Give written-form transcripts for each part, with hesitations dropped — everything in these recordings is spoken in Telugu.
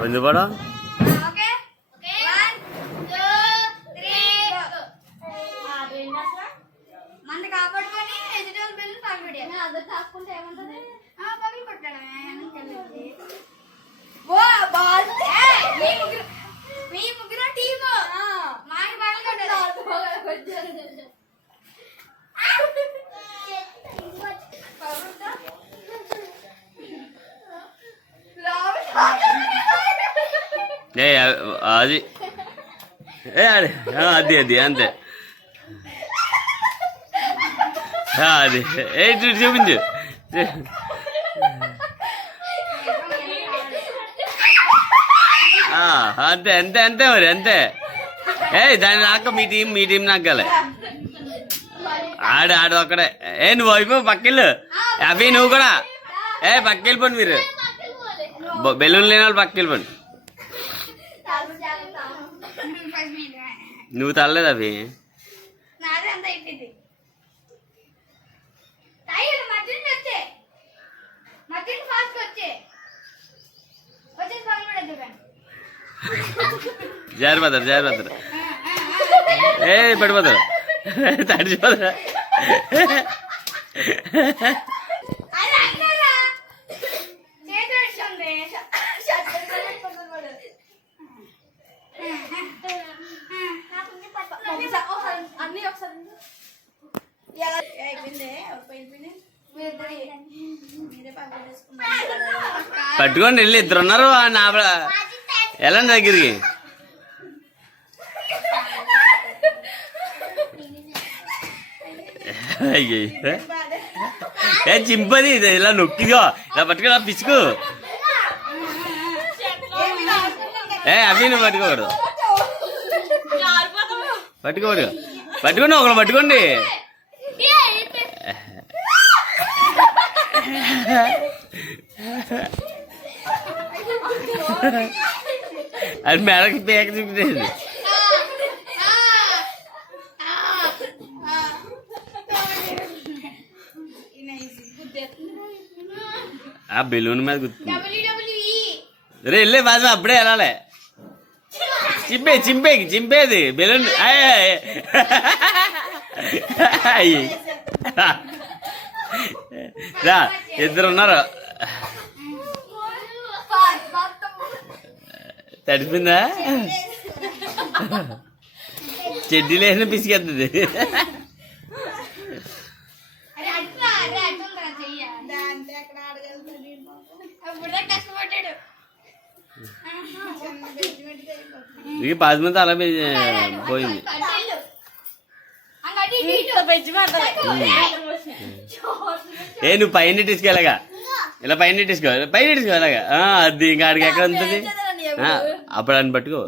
కొంచెం పడా మంది కాపాడుకొని వెజిటేబుల్ బిల్లు పగలబెట్టాలి అందరు తాకుంటే ఏముంటది పగలు కొట్టాడు ఓ బాల్ మీ ముగ్గురు టీమ్ మాకి పగలు కొట్టాడు అది అది అది అంతే అది చూపించు అంతే అంతే అంతే మరి అంతే దాని నాక మీ టీం నాకాలి ఆడు ఒక్కడే నువ్వు అయిపో పక్కిళ్ళు అవి నువ్వు కూడా పక్కెళ్ళిపోండి మీరు బెలూన్ లేని వాళ్ళు పక్కెళ్ళిపోండి నువ్వు తల్లలేదు అవి జారిపోతారు పడిపోతారు తడిచిపోతారు పట్టుకోండి వెళ్ళి ఇద్దరు ఉన్నారు నా ఎలా దగ్గరికి చింపది ఇలా నొక్కిగా ఇలా పట్టుకురా పిచ్చుకు అవి నువ్వు పట్టుకోకూడదు పట్టుకోండి ఒకరు పట్టుకోండి అది మెడకి పేక చూపించేది ఆ బెలూన్ మీద గుర్తుంది రే వెళ్ళే బాధ అప్పుడే వెళ్ళాలి చింపేది బెలూన్ రా ఇద్దరు ఉన్నారు తడిపిందా చెడ్డీలు వేసిన పిసికెత్తుంది ఇది 10 మంది అలా పోయింది నువ్వు పైన తీసుకెళ్ళగా ఇలా పైన తీసుకో అలాగా అది ఇంకా ఆడికి ఎక్కడ ఉంటుంది అప్పుడు అని పట్టుకో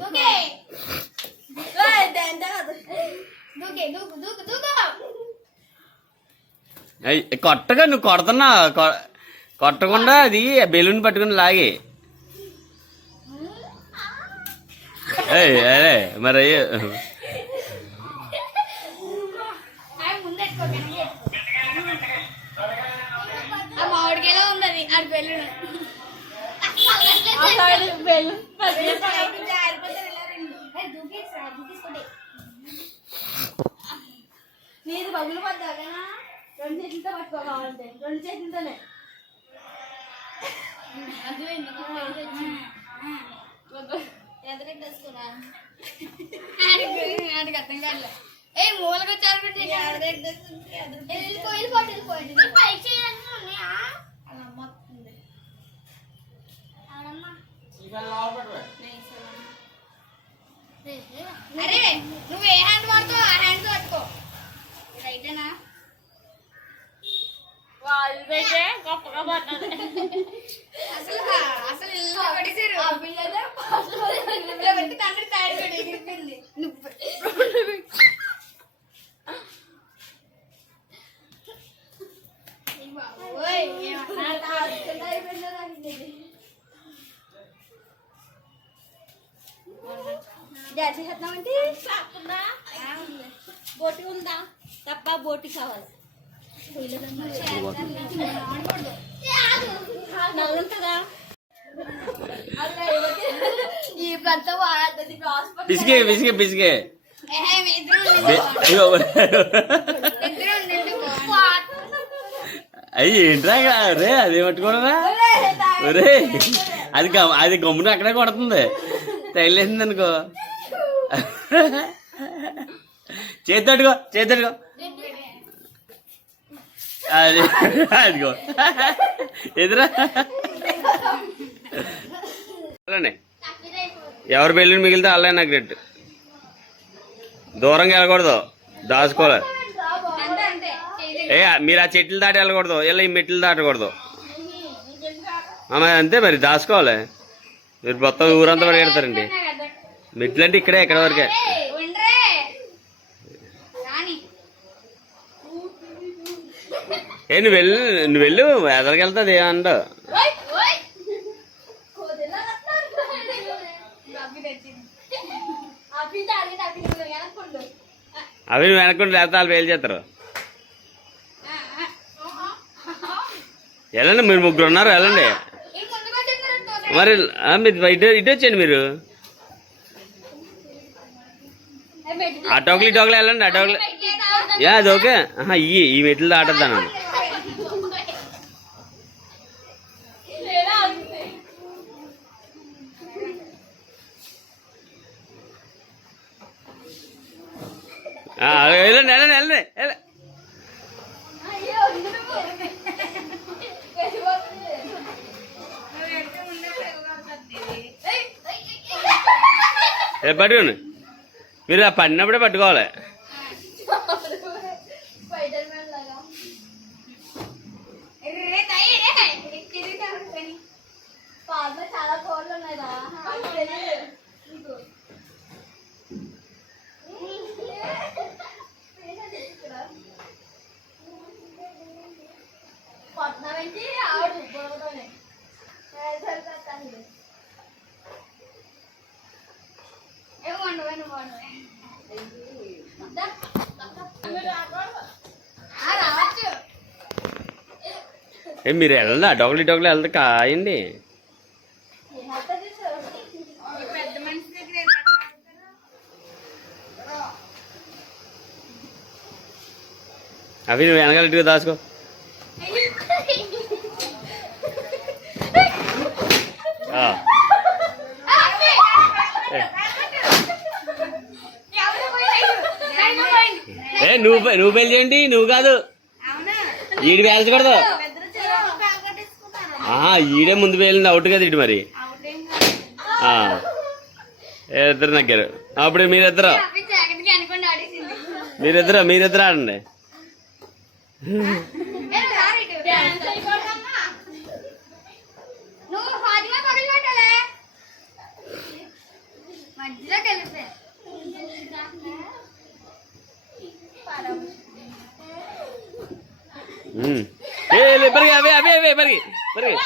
కొట్టగా నువ్వు కొడుతున్నా కొట్టకుండా అది బెలూన్ పట్టుకుని లాగే అరే మరి మామిడికాయలో ఉన్నది అది బెలూన్ నీది బగులు పడ్డాకనా 2 చేతులతో పట్టుకోవాలంటే 2 చేతులతోనే ఎదరెట్టేసుకున్నా ఆడికి అర్థం కాదు మూలకి వచ్చారు అరే నువ్వు ఏ హ్యాండ్ వాడుతావు ఆ హ్యాండ్ పట్టుకో రైటేనా అసలు ఇలా పడేసారు తండ్రి తయారు ఎగిరిపోయింది బోటి ఉందా తప్ప బోటి కావాలి నల్లుంటుందా ఇప్పుడు అంతా వాడుతుంది ఇప్పుడు హాస్పిటల్ పిసికే పిసికే పిసికే అయ్యి ఏంట్రా రే అది పట్టుకోనరా ఒరే అది గమ్మున అక్కడే కొడుతుంది తగిలేసింది అనుకో చేతుడుకో చేతుడుకో అది అదిగో ఎదురా అలానే ఎవరు పెళ్ళిని మిగిలితే అల్లే నాకు రెట్టు దూరంగా వెళ్ళకూడదు దాచుకోవాలి మీరు ఆ చెట్లు దాటి వెళ్ళకూడదు ఇలా ఈ మెట్లు దాటకూడదు అంతే మరి దాచుకోవాలి మీరు మొత్తం ఊరంతా పరిగెడతారండి మెట్లు అంటే ఇక్కడే ఎక్కడ వరకే నువ్వు వెళ్ళు ఎదరికి వెళ్తుంది ఏమండవు అవి నువ్వు వెనక్కుండా లేకపోతే వాళ్ళు వేలు చేస్తారు వెళ్ళండి మీరు ముగ్గురు ఉన్నారు వెళ్ళండి మరి మీరు ఇటు వచ్చేయండి మీరు ఆ టోక్లీ వెళ్ళండి ఆ టోక్లీ అది ఓకే ఈ మెట్లు దాటద్దాను వెళ్ళండి వెళ్ళండి వెళ్ళండి పట్టుకోండి మీరు ఆ పడినప్పుడే పట్టుకోవాలి చాలా కోళ్ళు ఉన్నాయి పట్నానికి ఆవిడ గొడవతోనే మీరు వెళ్ళండి ఆ డోక్లీ వెళ్తే కాయండి అవి నువ్వు వెనకాల ఇటుగా దాచుకో నువ్వు పెళ్లి చేయండి నువ్వు కాదు ఈడి వేల్చకూడదు ఈడే ముందు వెళ్ళింది అవుట్ కదా ఇటు మరి ఇద్దరు నగ్గారు అప్పుడు మీరిద్దరు ఆడండి పరిగి అవే అవే అవే పరిగి పరిగి